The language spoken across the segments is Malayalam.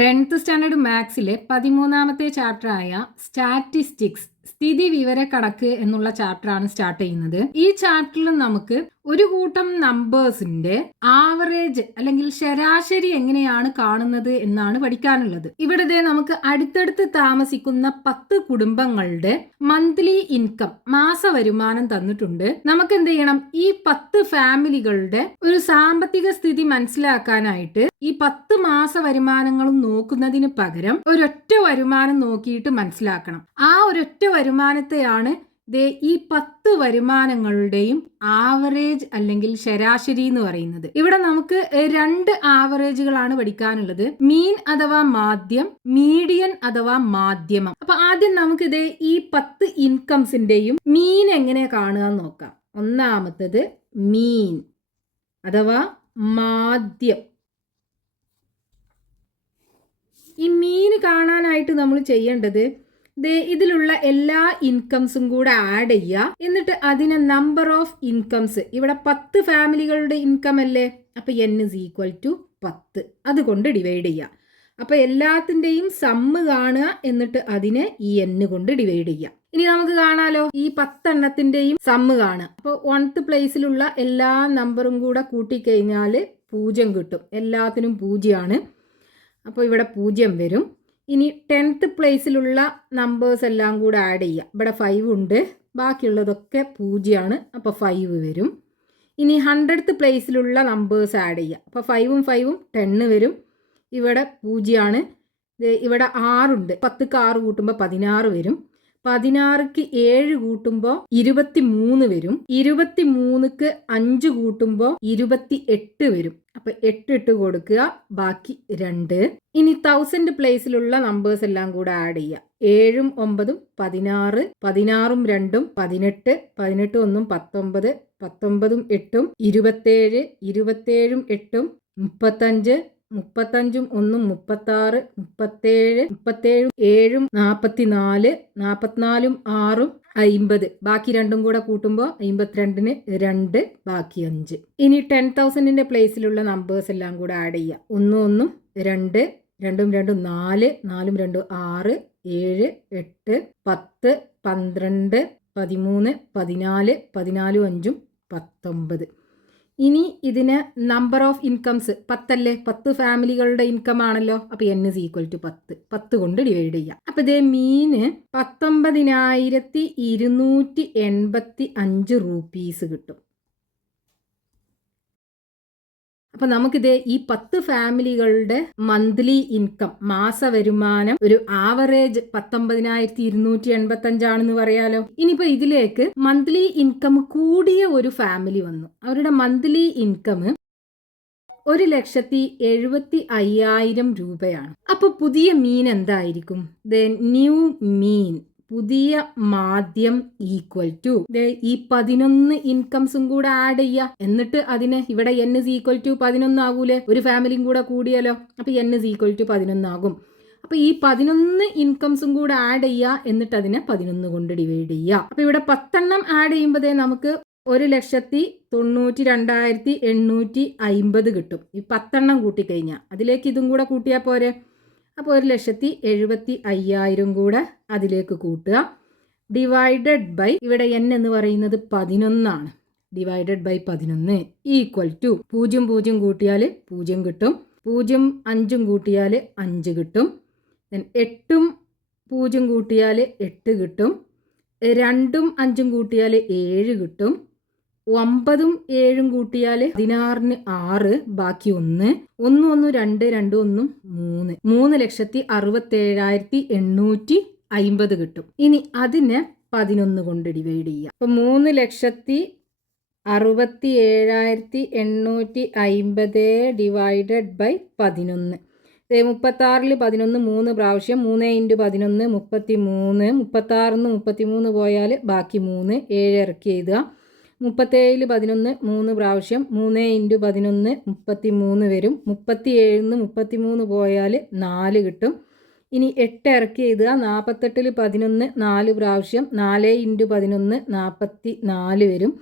10th സ്റ്റാൻഡേർഡ് മാത്സിലെ 13ാമത്തെ ചാപ്റ്ററായ സ്റ്റാറ്റിസ്റ്റിക്സ് സ്ഥിതി വിവര കണക്ക് എന്നുള്ള ചാപ്റ്ററാണ് സ്റ്റാർട്ട് ചെയ്യുന്നത്. ഈ ചാപ്റ്ററിൽ നമുക്ക് ഒരു കൂട്ടം നമ്പേഴ്സിന്റെ ആവറേജ് അല്ലെങ്കിൽ ശരാശരി എങ്ങനെയാണ് കാണുന്നത് എന്നാണ് പഠിക്കാനുള്ളത്. ഇവിടെ നമുക്ക് അടുത്തടുത്ത് താമസിക്കുന്ന 10 കുടുംബങ്ങളുടെ മന്ത്ലി ഇൻകം മാസ വരുമാനം തന്നിട്ടുണ്ട്. നമുക്ക് എന്ത് ചെയ്യണം? ഈ 10 ഫാമിലികളുടെ ഒരു സാമ്പത്തിക സ്ഥിതി മനസ്സിലാക്കാനായിട്ട് ഈ 10 മാസ വരുമാനങ്ങളും നോക്കുന്നതിന് പകരം ഒരൊറ്റ വരുമാനം നോക്കിയിട്ട് മനസ്സിലാക്കണം. ആ ഒരൊറ്റ വരുമാനത്തെയാണ് ഈ 10 വരുമാനങ്ങളുടെയും ആവറേജ് അല്ലെങ്കിൽ ശരാശരി എന്ന് പറയുന്നത്. ഇവിടെ നമുക്ക് 2 ആവറേജുകളാണ് പഠിക്കാനുള്ളത്. മീൻ അഥവാ മാധ്യം, മീഡിയൻ അഥവാ മാധ്യമം. അപ്പൊ ആദ്യം നമുക്ക് ഈ 10 ഇൻകംസിന്റെയും മീൻ എങ്ങനെ കാണുക എന്ന് നോക്കാം. ഒന്നാമത്തത് മീൻ അഥവാ മാധ്യം. ഈ മീൻ കാണാനായിട്ട് നമ്മൾ ചെയ്യേണ്ടത് ഇതിലുള്ള എല്ലാ ഇൻകംസും കൂടെ ആഡ് ചെയ്യുക. എന്നിട്ട് അതിനെ നമ്പർ ഓഫ് ഇൻകംസ്, ഇവിടെ 10 ഫാമിലികളുടെ ഇൻകം അല്ലേ, അപ്പൊ n = 10 അതുകൊണ്ട് ഡിവൈഡ് ചെയ്യുക. അപ്പൊ എല്ലാത്തിൻ്റെയും സമ്മ് കാണുക, എന്നിട്ട് അതിനെ ഈ n കൊണ്ട് ഡിവൈഡ് ചെയ്യുക. ഇനി നമുക്ക് കാണാലോ, ഈ 10 എണ്ണത്തിൻ്റെയും സമ്മ് കാണുക. അപ്പോൾ 1th പ്ലേസിലുള്ള എല്ലാ നമ്പറും കൂടെ കൂട്ടിക്കഴിഞ്ഞാൽ 0 കിട്ടും. എല്ലാത്തിനും 0 അപ്പോൾ ഇവിടെ 0 വരും. ഇനി 10th പ്ലേസിലുള്ള നമ്പേഴ്സ് എല്ലാം കൂടെ ആഡ് ചെയ്യുക. ഇവിടെ 5 ഉണ്ട്, ബാക്കിയുള്ളതൊക്കെ 0 അപ്പോൾ 5 വരും. ഇനി 100th പ്ലേസിലുള്ള നമ്പേഴ്സ് ആഡ് ചെയ്യുക. അപ്പോൾ 5ഉം 5ഉം 10 വരും. ഇവിടെ 0. ഇവിടെ 6 ഉണ്ട്, 10ക്ക് 6 കൂട്ടുമ്പോൾ 16 വരും. 16ക്ക് 7 കൂട്ടുമ്പോൾ 23 വരും. 23ക്ക് 5 കൂട്ടുമ്പോൾ 28 വരും. അപ്പൊ 8 ഇട്ട് കൊടുക്കുക, ബാക്കി 2. ഇനി 1000 പ്ലേസിലുള്ള നമ്പേഴ്സ് എല്ലാം കൂടെ ആഡ് ചെയ്യുക. 7ഉം 9ഉം 16, 16ഉം 2ഉം 18, 18 1ഉം 19, 19ഉം 8ഉം 27, 27ഉം 8ഉം 35, 35ഉം 1ഉം 36, 37, 37ഉം 7ഉം 44, 44ഉം 6ഉം 50. ബാക്കി 2ഉം കൂടെ കൂട്ടുമ്പോൾ 52ന് 2, ബാക്കി 5. ഇനി 10,000ന്റെ പ്ലേസിലുള്ള നമ്പേഴ്സ് എല്ലാം കൂടെ ആഡ് ചെയ്യുക. 1 1ഉം 2, 2ഉം 2ഉം 4, 4ഉം 2ഉം 6, 7, 8, 10, 12, 13, 14, 14ഉം 5ഉം 19. ഇനി ഇതിന് നമ്പർ ഓഫ് ഇൻകംസ് 10 അല്ലേ, 10 ഫാമിലികളുടെ ഇൻകം ആണല്ലോ. അപ്പൊ n = 10, 10 കൊണ്ട് ഡിവൈഡ് ചെയ്യാം. അപ്പൊ മീന് 19,285 റുപ്പീസ് കിട്ടും. അപ്പൊ നമുക്കിത് ഈ 10 ഫാമിലികളുടെ മന്ത്ലി ഇൻകം മാസ വരുമാനം ഒരു ആവറേജ് 19,285 ആണെന്ന് പറയാലോ. ഇനിയിപ്പോ ഇതിലേക്ക് മന്ത്ലി ഇൻകം കൂടിയ ഒരു ഫാമിലി വന്നു. അവരുടെ മന്ത്ലി ഇൻകം 1,75,000 രൂപയാണ്. അപ്പൊ പുതിയ മീൻ എന്തായിരിക്കും? ന്യൂ മീൻ, പുതിയ മാധ്യം = ഈ 11 ഇൻകംസും കൂടെ ആഡ് ചെയ്യുക. എന്നിട്ട് അതിന് ഇവിടെ n = 11 ആകൂലേ, ഒരു ഫാമിലിയും കൂടെ കൂടിയല്ലോ. അപ്പൊ n = 11 ആകും. അപ്പൊ ഈ 11 ഇൻകംസും കൂടെ ആഡ് ചെയ്യുക, എന്നിട്ട് അതിനെ 11 കൊണ്ട് ഡിവൈഡ് ചെയ്യുക. അപ്പൊ ഇവിടെ 10 എണ്ണം ആഡ് ചെയ്യുമ്പോഴേ നമുക്ക് 1,92,850 കിട്ടും. ഈ 10 എണ്ണം കൂട്ടിക്കഴിഞ്ഞാൽ അതിലേക്ക് ഇതും കൂടെ കൂട്ടിയാൽ പോരെ. അപ്പോൾ 1,75,000 കൂടെ അതിലേക്ക് കൂട്ടുക. ഡിവൈഡഡ് ബൈ, ഇവിടെ n എന്ന് പറയുന്നത് 11 ആണ്. ഡിവൈഡഡ് ബൈ 11 = 0 0 കൂട്ടിയാൽ 0 കിട്ടും. 0 5ഉം കൂട്ടിയാൽ 5 കിട്ടും. 8ഉം 0 കൂട്ടിയാൽ 8 കിട്ടും. 2ഉം 5ഉം കൂട്ടിയാൽ 7 കിട്ടും. 9ഉം 7ഉം കൂട്ടിയാൽ 16ന് 6, ബാക്കി 1. 1 1 2, 2 1 3. 3,67,850 കിട്ടും. ഇനി അതിനെ 11 കൊണ്ട് ഡിവൈഡ് ചെയ്യുക. അപ്പൊ 3,67,850 ഡിവൈഡഡ് ബൈ 11. 36ൽ 11 3 പ്രാവശ്യം. 3 × 11 33. 36ന്ന് 33 പോയാൽ ബാക്കി 3. 7 ഇറക്കി എഴുതുക. 37ൽ 11 3 പ്രാവശ്യം. 3 × 11 33 വരും. 37ന്ന് 33 പോയാൽ 4 കിട്ടും. ഇനി 8 ഇറക്കി എഴുതുക. 48ൽ 11 4 പ്രാവശ്യം. 4 × 11 44 വരും.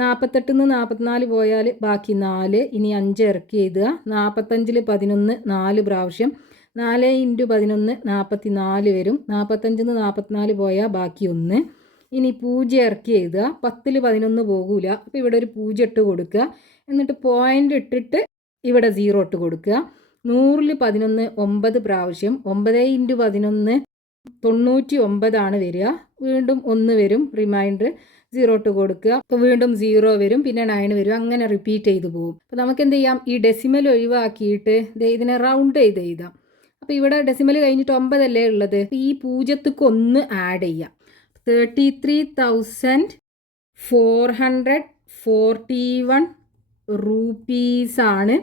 48ന്ന് 44 പോയാൽ ബാക്കി 4. ഇനി 5 ഇറക്കി എഴുതുക. 45ൽ 11 4 പ്രാവശ്യം. 4 × 11 44 വരും. 45 44 പോയാൽ ബാക്കി 1. ഇനി 0 ഇറക്കി എഴുതുക. 10 11 പോകൂല. അപ്പോൾ ഇവിടെ ഒരു 0 ഇട്ട് കൊടുക്കുക. എന്നിട്ട് പോയിൻ്റ് ഇട്ടിട്ട് ഇവിടെ 0 ഇട്ട് കൊടുക്കുക. 100 11 9 പ്രാവശ്യം. 9 × 11 99 വരിക. വീണ്ടും 1 വരും. റിമൈൻഡർ 0 ഇട്ട് കൊടുക്കുക. അപ്പോൾ വീണ്ടും 0 വരും. പിന്നെ 9 വരും. അങ്ങനെ റിപ്പീറ്റ് ചെയ്ത് പോകും. അപ്പോൾ നമുക്ക് എന്ത് ചെയ്യാം? ഈ ഡെസിമൽ ഒഴിവാക്കിയിട്ട് ഇതിനെ റൗണ്ട് ചെയ്ത് എഴുതാം. അപ്പോൾ ഇവിടെ ഡെസിമൽ കഴിഞ്ഞിട്ട് 9 അല്ലേ ഉള്ളത്. അപ്പോൾ ഈ 0ക്ക് 1 ആഡ് ചെയ്യാം. 33,441 റുപ്പീസാണ്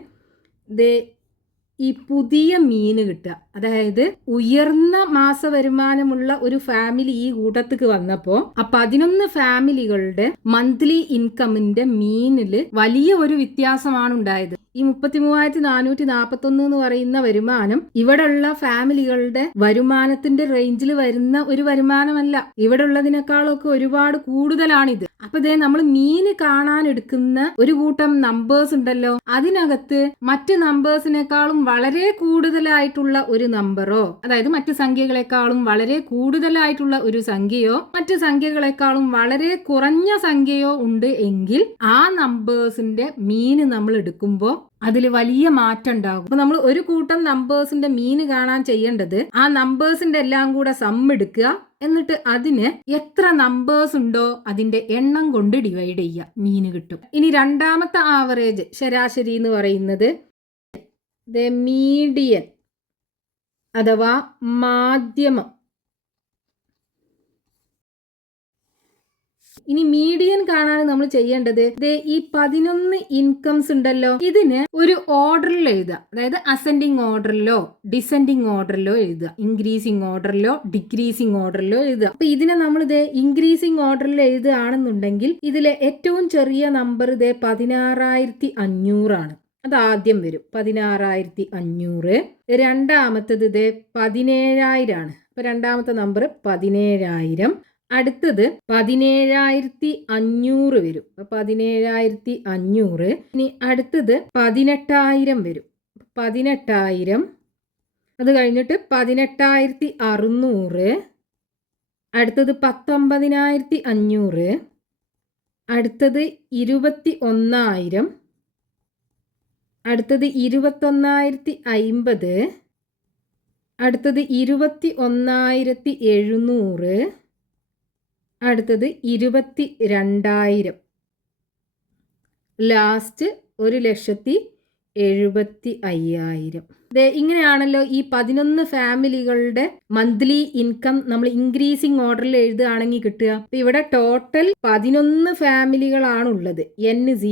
ഈ പുതിയ മീൻ കിട്ടുക. അതായത് ഉയർന്ന മാസ വരുമാനമുള്ള ഒരു ഫാമിലി ഈ കൂട്ടത്തിക്ക് വന്നപ്പോൾ 11 ഫാമിലികളുടെ മന്ത്ലി ഇൻകമിന്റെ മീനിൽ വലിയ ഒരു വ്യത്യാസമാണ് ഉണ്ടായത്. ഈ 33,441 എന്ന് പറയുന്ന വരുമാനം ഇവിടെ ഉള്ള ഫാമിലികളുടെ വരുമാനത്തിന്റെ റേഞ്ചിൽ വരുന്ന ഒരു വരുമാനമല്ല. ഇവിടെ ഉള്ളതിനേക്കാളൊക്കെ ഒരുപാട് കൂടുതലാണിത്. അപ്പൊ നമ്മൾ മീന് കാണാൻ എടുക്കുന്ന ഒരു കൂട്ടം നമ്പേഴ്സ് ഉണ്ടല്ലോ, അതിനകത്ത് മറ്റ് നമ്പേഴ്സിനേക്കാളും വളരെ കൂടുതലായിട്ടുള്ള ഒരു നമ്പറോ, അതായത് മറ്റ് സംഖ്യകളെക്കാളും വളരെ കൂടുതലായിട്ടുള്ള ഒരു സംഖ്യയോ മറ്റ് സംഖ്യകളെക്കാളും വളരെ കുറഞ്ഞ സംഖ്യയോ ഉണ്ട് എങ്കിൽ ആ നമ്പേഴ്സിന്റെ മീന് നമ്മൾ എടുക്കുമ്പോൾ അതിൽ വലിയ മാറ്റം ഉണ്ടാകും. അപ്പൊ നമ്മൾ ഒരു കൂട്ടം നമ്പേഴ്സിന്റെ മീന് കാണാൻ ചെയ്യേണ്ടത് ആ നമ്പേഴ്സിന്റെ എല്ലാം കൂടെ സം എടുക്കുക. എന്നിട്ട് അതിന് എത്ര നമ്പേഴ്സ് ഉണ്ടോ അതിന്റെ എണ്ണം കൊണ്ട് ഡിവൈഡ് ചെയ്യുക. മീന് കിട്ടും. ഇനി രണ്ടാമത്തെ ആവറേജ് ശരാശരി എന്ന് പറയുന്നത് മീഡിയൻ അഥവാ മാധ്യമം. ഇനി മീഡിയൻ കാണാൻ നമ്മൾ ചെയ്യേണ്ടത് ഈ 11 ഇൻകംസ് ഉണ്ടല്ലോ, ഇതിന് ഒരു ഓർഡറിൽ എഴുതുക. അതായത് അസെൻഡിങ് ഓർഡറിലോ ഡിസെൻഡിങ് ഓർഡറിലോ എഴുതുക. ഇൻക്രീസിങ് ഓർഡറിലോ ഡിക്രീസിങ് ഓർഡറിലോ എഴുതുക. അപ്പൊ ഇതിനെ നമ്മൾ ഇൻക്രീസിങ് ഓർഡറിൽ എഴുതുകയാണെന്നുണ്ടെങ്കിൽ ഇതിലെ ഏറ്റവും ചെറിയ നമ്പർ 16,500 ആണ്. അത് ആദ്യം വരും 16,500. രണ്ടാമത്തത് 17,000 ആണ്. അപ്പൊ രണ്ടാമത്തെ നമ്പർ 17,000. അടുത്തത് 17,500 വരും. 17,500. ഇനി അടുത്തത് 18,000 വരും. 18,000. അത് കഴിഞ്ഞിട്ട് 18,600. അടുത്തത് 19,500. അടുത്തത് 21,000. അടുത്തത് 21,050. അടുത്തത് 21,700. അടുത്തത് 22,000. ലാസ്റ്റ് 1,75,000. ഇങ്ങനെയാണല്ലോ ഈ 11 ഫാമിലികളുടെ മന്ത്ലി ഇൻകം നമ്മൾ ഇൻക്രീസിങ് ഓർഡറിൽ എഴുതുകയാണെങ്കിൽ കിട്ടുക. ഇവിടെ ടോട്ടൽ 11 ഫാമിലികളാണുള്ളത്. n =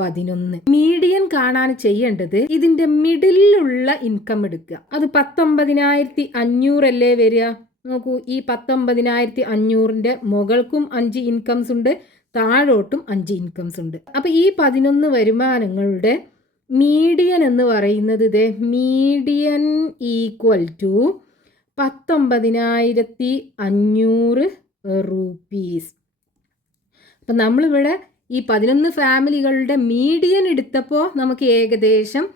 11. മീഡിയൻ കാണാൻ ചെയ്യേണ്ടത് ഇതിന്റെ മിഡിലുള്ള ഇൻകം എടുക്കുക. അത് 19,500 അല്ലേ വരിക. നോക്കൂ, ഈ 19,500ന്റെ മുകൾക്കും 5 ഇൻകംസ് ഉണ്ട്, താഴോട്ടും 5 ഇൻകംസ് ഉണ്ട്. അപ്പൊ ഈ 11 വരുമാനങ്ങളുടെ മീഡിയൻ എന്ന് പറയുന്നത് മീഡിയൻ = 19,500 റുപ്പീസ്. അപ്പൊ നമ്മളിവിടെ ഈ 11 ഫാമിലികളുടെ മീഡിയൻ എടുത്തപ്പോൾ നമുക്ക് ഏകദേശം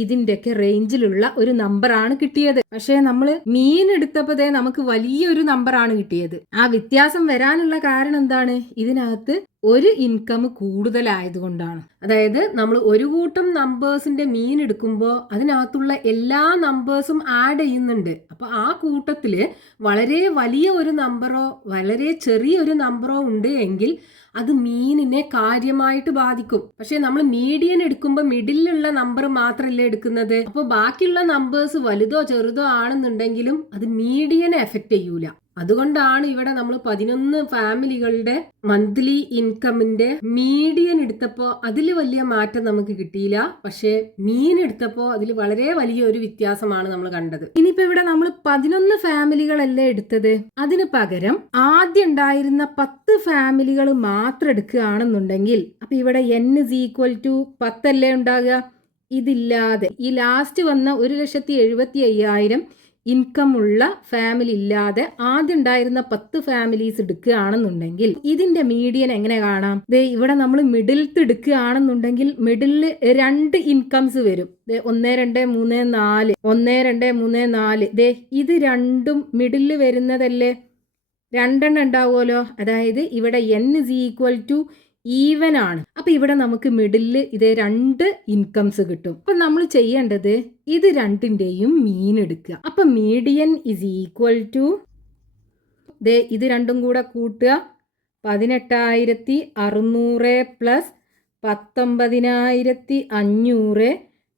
ഇതിൻ്റെയൊക്കെ റേഞ്ചിലുള്ള ഒരു നമ്പറാണ് കിട്ടിയത്. പക്ഷേ നമ്മൾ മീൻ എടുത്തപ്പോൾ നമുക്ക് വലിയൊരു നമ്പറാണ് കിട്ടിയത്. ആ വ്യത്യാസം വരാനുള്ള കാരണം എന്താണ്? ഇതിനകത്ത് ഒരു ഇൻകം കൂടുതലായതുകൊണ്ടാണ്. അതായത് നമ്മൾ ഒരു കൂട്ടം നമ്പേഴ്സിന്റെ മീൻ എടുക്കുമ്പോൾ അതിനകത്തുള്ള എല്ലാ നമ്പേഴ്സും ആഡ് ചെയ്യുന്നുണ്ട്. അപ്പൊ ആ കൂട്ടത്തില് വളരെ വലിയ ഒരു നമ്പറോ വളരെ ചെറിയൊരു നമ്പറോ ഉണ്ട് എങ്കിൽ അത് മീനിനെ കാര്യമായിട്ട് ബാധിക്കും. പക്ഷെ നമ്മൾ മീഡിയൻ എടുക്കുമ്പോൾ മിഡിലുള്ള നമ്പർ മാത്രമല്ലേ എടുക്കുന്നത്. അപ്പോൾ ബാക്കിയുള്ള നമ്പേഴ്സ് വലുതോ ചെറുതോ ആണെന്നുണ്ടെങ്കിലും അത് മീഡിയനെ എഫക്റ്റ് ചെയ്യൂല. അതുകൊണ്ടാണ് ഇവിടെ നമ്മൾ 11 ഫാമിലികളുടെ മന്ത്ലി ഇൻകമിന്റെ മീഡിയൻ എടുത്തപ്പോൾ അതിൽ വലിയ മാറ്റം നമുക്ക് കിട്ടിയില്ല. പക്ഷെ മീൻ എടുത്തപ്പോൾ അതിൽ വളരെ വലിയൊരു വ്യത്യാസമാണ് നമ്മൾ കണ്ടത്. ഇനിയിപ്പോ ഇവിടെ നമ്മൾ 11 ഫാമിലികളല്ലേ എടുത്തത്, അതിന് പകരം ആദ്യം ഉണ്ടായിരുന്ന 10 ഫാമിലികൾ മാത്രം എടുക്കുകയാണെന്നുണ്ടെങ്കിൽ അപ്പൊ ഇവിടെ n = 10 അല്ലേ ഉണ്ടാകുക. ഇതില്ലാതെ ഈ ലാസ്റ്റ് വന്ന 1,75,000 ഇൻകം ഉള്ള ഫാമിലി ഇല്ലാതെ ആദ്യം ഉണ്ടായിരുന്ന 10 ഫാമിലീസ് എടുക്കുകയാണെന്നുണ്ടെങ്കിൽ ഇതിന്റെ മീഡിയൻ എങ്ങനെ കാണാം? ഇവിടെ നമ്മൾ മിഡിലത്ത് എടുക്കുകയാണെന്നുണ്ടെങ്കിൽ മിഡിലില് 2 ഇൻകംസ് വരും. 1 2 3 4 1 2 3 4 ഇത് രണ്ടും മിഡിലിൽ വരുന്നതല്ലേ, 2 ഉണ്ടാവുമല്ലോ. അതായത് ഇവിടെ n is equal to even ആണ്. അപ്പൊ ഇവിടെ നമുക്ക് മിഡില് ഇത് 2 ഇൻകംസ് കിട്ടും. അപ്പൊ നമ്മൾ ചെയ്യേണ്ടത് ഇത് രണ്ടിന്റെയും മീൻ എടുക്കുക. അപ്പൊ മീഡിയൻ ഇസ് ഈക്വൽ ടു ഇത് രണ്ടും കൂടെ കൂട്ടുക 18,600 പ്ലസ് 19,500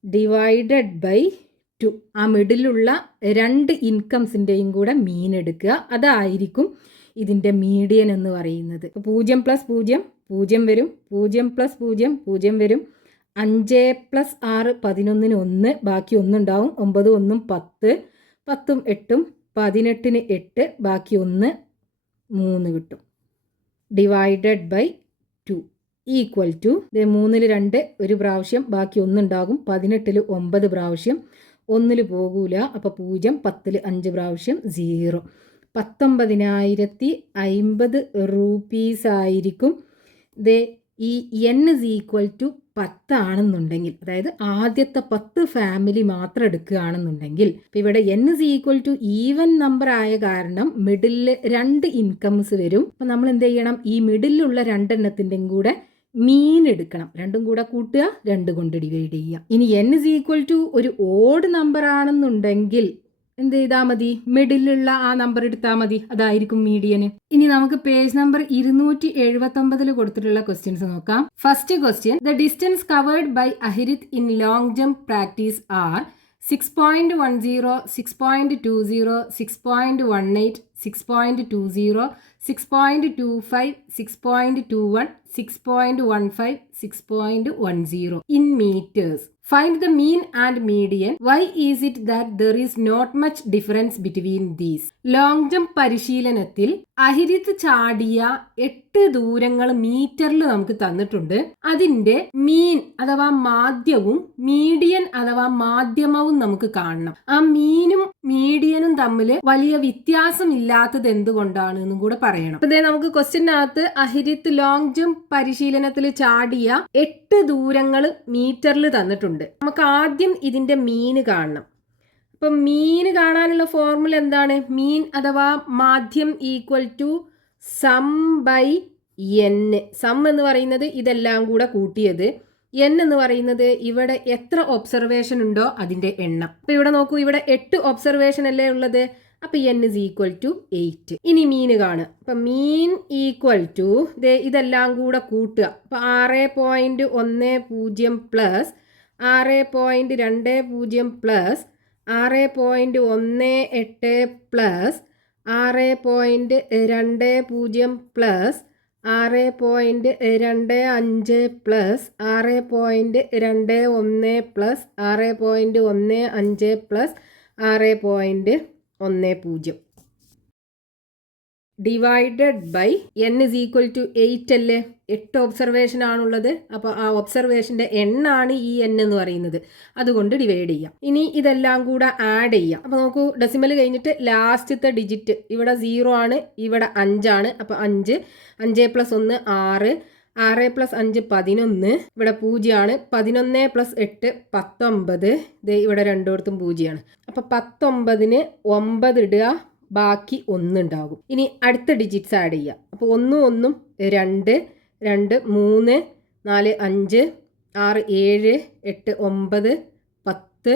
ഡിവൈഡഡ് ബൈ 2. ആ മിഡിലുള്ള 2 ഇൻകംസിന്റെയും കൂടെ മീൻ എടുക്കുക. അതായിരിക്കും ഇതിന്റെ മീഡിയൻ എന്ന് പറയുന്നത്. 0 പ്ലസ് 0 0 വരും, 0 പ്ലസ് 0 0 വരും, 5 പ്ലസ് 6 11 1, ബാക്കി 1 ഉണ്ടാവും, 9 1 10, 10 8 18 8, ബാക്കി 1 3 കിട്ടും. ഡിവൈഡഡ് ബൈ 2 ഈക്വൽ ടു 3 2 ഒരു പ്രാവശ്യം, ബാക്കി 1 ഉണ്ടാകും, 18 9 പ്രാവശ്യം, 1 പോകൂല, അപ്പോൾ 0, 10 5 പ്രാവശ്യം 0. 19,050 റൂപ്പീസ് ആയിരിക്കും. ഈ n is equal to 10 ആണെന്നുണ്ടെങ്കിൽ, അതായത് ആദ്യത്തെ 10 ഫാമിലി മാത്രം എടുക്കുകയാണെന്നുണ്ടെങ്കിൽ, ഇപ്പം ഇവിടെ n is equal to even number ആയ കാരണം മിഡിലിൽ 2 ഇൻകംസ് വരും. അപ്പം നമ്മൾ എന്ത് ചെയ്യണം? ഈ മിഡിലുള്ള 2 എണ്ണത്തിൻ്റെയും കൂടെ മീൻ എടുക്കണം. രണ്ടും കൂടെ കൂട്ടുക, 2 കൊണ്ട് ഡിവൈഡ് ചെയ്യുക. ഇനി n is equal to ഒരു ഓഡ് നമ്പർ ആണെന്നുണ്ടെങ്കിൽ എന്ത് ചെയ്താൽ മതി? മിഡിലുള്ള ആ നമ്പർ എടുത്താൽ മതി, അതായിരിക്കും മീഡിയന്. ഇനി നമുക്ക് പേജ് നമ്പർ 279 കൊടുത്തിട്ടുള്ള ക്വസ്റ്റ്യൻസ് നോക്കാം. First question, the distance covered by Ahirit in long jump practice are 6.10, 6.20, 6.18, 6.20, 6.25, 6.21, 6.15, 6.10 in meters. Find the mean and median. Why is it that there is not much difference between these? Long jump പരിശീലനത്തിൽ അഹിരിത് ചാടിയ 8 ദൂരങ്ങൾ മീറ്ററിൽ നമുക്ക് തന്നിട്ടുണ്ട്. അതിന്റെ മീൻ അഥവാ മാധ്യവും മീഡിയൻ അഥവാ മാധ്യമവും നമുക്ക് കാണണം. ആ മീനും മീഡിയനും തമ്മിൽ വലിയ വ്യത്യാസം ഇല്ലാത്തത് എന്തുകൊണ്ടാണ് എന്നും കൂടെ പറയണം. അപ്പൊ നമുക്ക് ക്വസ്റ്റ്യനകത്ത് അഹിരിത് ലോങ് ജംപ് പരിശീലനത്തിൽ ചാടിയ 8 ദൂരങ്ങൾ മീറ്ററിൽ തന്നിട്ടുണ്ട്. നമുക്ക് ആദ്യം ഇതിന്റെ മീന് കാണണം. അപ്പം മീന് കാണാനുള്ള ഫോർമുല എന്താണ്? മീൻ അഥവാ മാധ്യം equal to sum by N. Sum എന്ന് പറയുന്നത് ഇതെല്ലാം കൂടെ കൂട്ടിയത്, എൻ എന്ന് പറയുന്നത് ഇവിടെ എത്ര ഒബ്സർവേഷൻ ഉണ്ടോ അതിന്റെ എണ്ണം. അപ്പൊ ഇവിടെ നോക്കൂ, ഇവിടെ 8 ഒബ്സർവേഷൻ അല്ലേ ഉള്ളത്. അപ്പൊ n is equal to 8. ഇനി മീന് കാണുക. അപ്പൊ മീൻ ഈക്വൽ ടു ഇതെല്ലാം കൂടെ കൂട്ടുക. അപ്പൊ 6.10 plus 6.20 plus 6.18 plus 6.20 plus 6.25 plus 6.21 plus 6.15 plus 6.10 divided by n is equal to 8 അല്ലേ. 8 ഒബ്സർവേഷൻ ആണുള്ളത്. അപ്പോൾ ആ ഒബ്സർവേഷന്റെ എണ്ണാണ് ഈ n എന്ന് പറയുന്നത്. അതുകൊണ്ട് ഡിവൈഡ് ചെയ്യാം. ഇനി ഇതെല്ലാം കൂടെ ആഡ് ചെയ്യാം. അപ്പോൾ നോക്കൂ, ഡെസിമൽ കഴിഞ്ഞിട്ട് ലാസ്റ്റത്തെ ഡിജിറ്റ് ഇവിടെ 0 ആണ്, ഇവിടെ 5 ആണ്. അപ്പോൾ 5 പ്ലസ് 1 6, 6 പ്ലസ് 5 11, ഇവിടെ 0 ആണ്. 11 പ്ലസ് 8 19, ഇവിടെ രണ്ടിടത്തും 0 ആണ്. അപ്പോൾ 19-ന് 9 ഇടുക, ബാക്കി 1 ഉണ്ടാകും. ഇനി അടുത്ത ഡിജിറ്റ്സ് ആഡ് ചെയ്യാം. അപ്പോൾ 1 1 2 2 3 4 5 6 7 8 9 10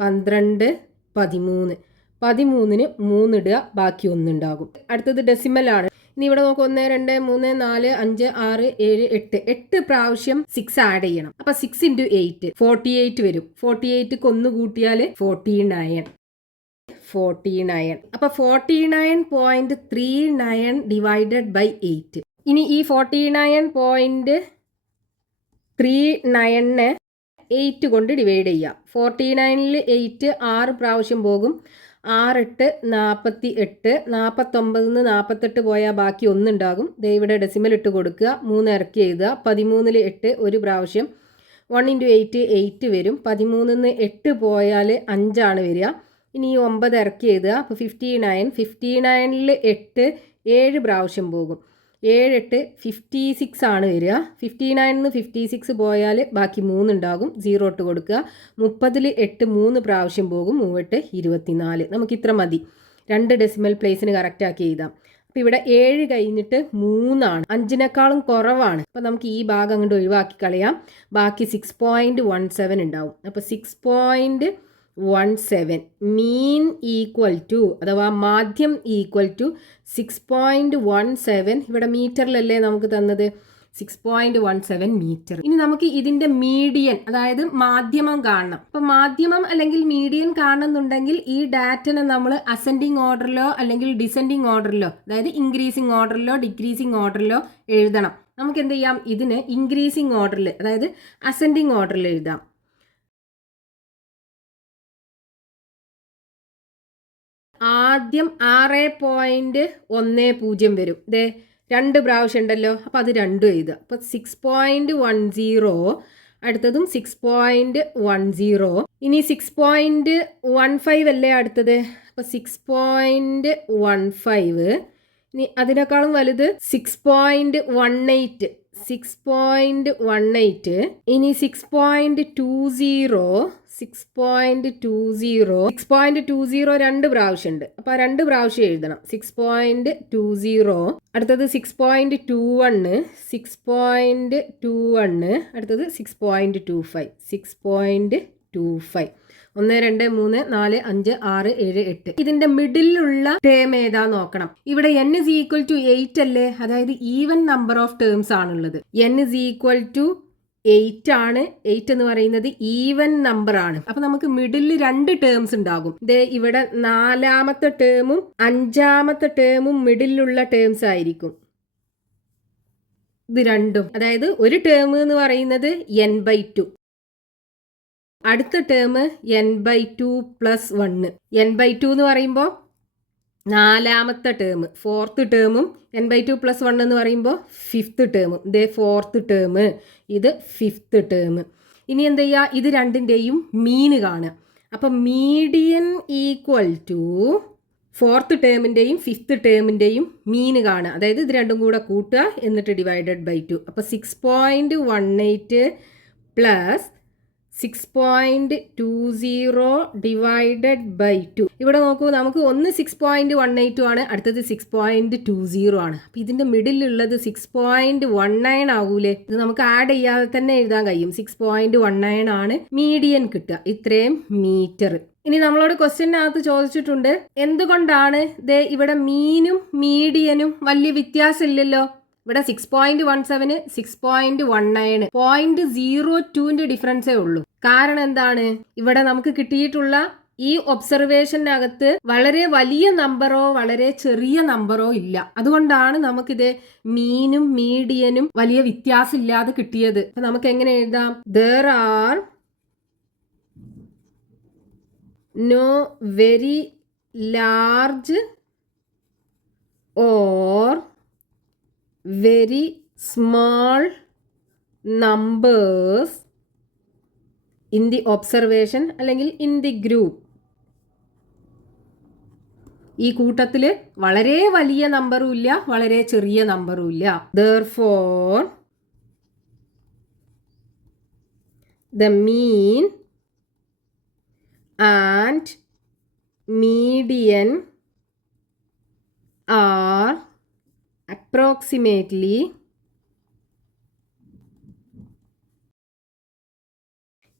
12 13. 13-ന് 3 ഇടുക, ബാക്കി 1 ഉണ്ടാകും. അടുത്തത് ഡെസിമൽ ആണ്. ഇനി ഇവിടെ നോക്കുക, 1 2 3 4 5 6 7 8 8 പ്രാവശ്യം 6 ആഡ് ചെയ്യണം. അപ്പൊ 6 × 8 48 വരും. 48ക്ക് 1 കൂട്ടിയാൽ 49. അപ്പൊ 49.39 ഡിവൈഡഡ് ബൈ 8. ഇനി ഈ 49.39 8 കൊണ്ട് ഡിവൈഡ് ചെയ്യാം. 49-ൽ 8 6 പ്രാവശ്യം പോകും. 6 8 48, 49-ന്ന് 48 പോയാൽ ബാക്കി 1 ഉണ്ടാകും. ഇവിടെ ഡെസിമൽ ഇട്ട് കൊടുക്കുക, 3 ഇറക്കി എഴുതുക. 13-ൽ 8 ഒരു പ്രാവശ്യം, 1 × 8 8 വരും. 13-ന്ന് 8 പോയാൽ 5 ആണ് വരിക. ഇനി ഈ 9 ഇറക്കി എഴുതുക. അപ്പോൾ 59, 59ൽ 8 7 പ്രാവശ്യം പോകും. 7 8 56 ആണ് വരിക. 59ന്ന് 56 പോയാൽ ബാക്കി 3 ഉണ്ടാകും. 0 ഇട്ട് കൊടുക്കുക. 30ൽ 8 3 പ്രാവശ്യം പോകും. 3 8 24. നമുക്ക് ഇത്ര മതി. 2 ഡെസിമൽ പ്ലേസിന് കറക്റ്റാക്കി എഴുതാം. അപ്പോൾ ഇവിടെ 7 കഴിഞ്ഞിട്ട് 3 ആണ്. 5നേക്കാളും കുറവാണ്. അപ്പോൾ നമുക്ക് ഈ ഭാഗം അങ്ങോട്ട് ഒഴിവാക്കി കളയാം. ബാക്കി 6.17 ഉണ്ടാവും. അപ്പോൾ 6.17 മീൻ ഈക്വൽ ടു അഥവാ മാധ്യം ഈക്വൽ ടു 6.17. ഇവിടെ മീറ്ററിലല്ലേ നമുക്ക് തന്നത്. 6.17 മീറ്റർ. ഇനി നമുക്ക് ഇതിന്റെ മീഡിയൻ അതായത് മാധ്യമം കാണണം. അപ്പൊ മാധ്യമം അല്ലെങ്കിൽ മീഡിയൻ കാണുന്നുണ്ടെങ്കിൽ ഈ ഡാറ്റനെ നമ്മൾ അസെൻഡിങ് ഓർഡറിലോ അല്ലെങ്കിൽ ഡിസെൻഡിങ് ഓർഡറിലോ അതായത് ഇൻക്രീസിങ് ഓർഡറിലോ ഡിക്രീസിങ് ഓർഡറിലോ എഴുതണം. നമുക്ക് എന്ത് ചെയ്യാം, ഇതിന് ഇൻക്രീസിങ് ഓർഡറിൽ അതായത് അസെൻഡിങ് ഓർഡറിൽ എഴുതാം. ആദ്യം 6.10 വരും. ഇതേ 2 പ്രാവശ്യം ഉണ്ടല്ലോ. അപ്പോൾ അത് 2 എഴുതുക. അപ്പോൾ 6.10. അടുത്തതും 6.10. ഇനി 6.15 അല്ലേ അടുത്തത്. അപ്പോൾ 6.15. ഇനി അതിനേക്കാളും വലുത് 6.18. 6.18. ഇനി 6.20. 6.20 2 പ്രാവശ്യം ഉണ്ട്. അപ്പോൾ 2 പ്രാവശ്യം എഴുതണം. 6.20. അടുത്തത് 6.21. 6.21. അടുത്തത് 6.25. 6.25. 1 2 3 4 5 6 7 8. ഇതിന്റെ മിഡിലുള്ള ടേം ഏതാ നോക്കണം. ഇവിടെ n is equal to 8 അല്ലേ. അതായത് ഈവൻ നമ്പർ ഓഫ് ടേംസ് ആണുള്ളത്. n is equal to 8 ആണ്. 8 എന്ന് പറയുന്നത് ഈവൻ നമ്പർ ആണ്. അപ്പൊ നമുക്ക് മിഡിൽ 2 ടേംസ് ഉണ്ടാകും. ഇവിടെ 4ാമത്തെ ടേമും 5ാമത്തെ ടേമും മിഡിലുള്ള ടേംസ് ആയിരിക്കും. ഇത് രണ്ടും അതായത് ഒരു ടേം എന്ന് പറയുന്നത് n/2. അടുത്ത ടേം n/2 + 1. n/2 എന്ന് പറയുമ്പോൾ 4ാമത്തെ ടേം. 4th ടേമും n/2 + 1 എന്ന് പറയുമ്പോൾ 5th ടേമും. ഇതേ 4th ടേം, ഇത് 5th ടേം. ഇനി എന്ത് ചെയ്യുക, ഇത് രണ്ടിൻ്റെയും മീന് കാണുക. അപ്പം മീഡിയൻ ഈക്വൽ ടു 4th ടേമിൻ്റെയും 5th ടേമിൻ്റെയും മീന് കാണുക. അതായത് ഇത് രണ്ടും കൂടെ കൂട്ടുക എന്നിട്ട് ഡിവൈഡഡ് ബൈ 2. അപ്പോൾ 6.18 + 6.20 ഡിവൈഡഡ് ബൈ 2. ഇവിടെ നോക്കൂ, നമുക്ക് ഒന്ന് 6.18 ആണ്, അടുത്തത് 6.20 ആണ്. അപ്പം ഇതിൻ്റെ മിഡിലുള്ളത് 6.19 ആകൂലേ. ഇത് നമുക്ക് ആഡ് ചെയ്യാതെ തന്നെ എഴുതാൻ കഴിയും. 6.19 ആണ് മീഡിയൻ കിട്ടുക. ഇത്രയും മീറ്റർ. ഇനി നമ്മളോട് ക്വസ്റ്റ്യനകത്ത് ചോദിച്ചിട്ടുണ്ട്, എന്തുകൊണ്ടാണ് ഇവിടെ മീനും മീഡിയനും വലിയ വ്യത്യാസം ഇല്ലല്ലോ. ഇവിടെ 6.17 6.19 0.02ന്റെ ഡിഫറൻസേ ഉള്ളൂ. കാരണം എന്താണ്, ഇവിടെ നമുക്ക് കിട്ടിയിട്ടുള്ള ഈ ഒബ്സർവേഷനകത്ത് വളരെ വലിയ നമ്പറോ വളരെ ചെറിയ നമ്പറോ ഇല്ല. അതുകൊണ്ടാണ് നമുക്കിത് മീനും മീഡിയനും വലിയ വ്യത്യാസം ഇല്ലാതെ കിട്ടിയത്. അപ്പൊ നമുക്ക് എങ്ങനെ എഴുതാം, there are no very large or very small numbers in the observation അല്ലെങ്കിൽ in the group. ഈ കൂട്ടത്തിൽ വളരെ വലിയ നമ്പറും ഇല്ല വളരെ ചെറിയ നമ്പറും ഇല്ല. Therefore the mean and median are approximately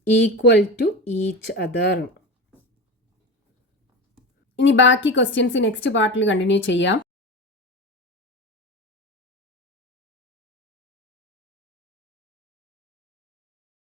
equal to each other. ഇനി ബാക്കി ക്വസ്റ്റ്യൻസ് നെക്സ്റ്റ് പാർട്ടിൽ കണ്ടിന്യൂ ചെയ്യാം.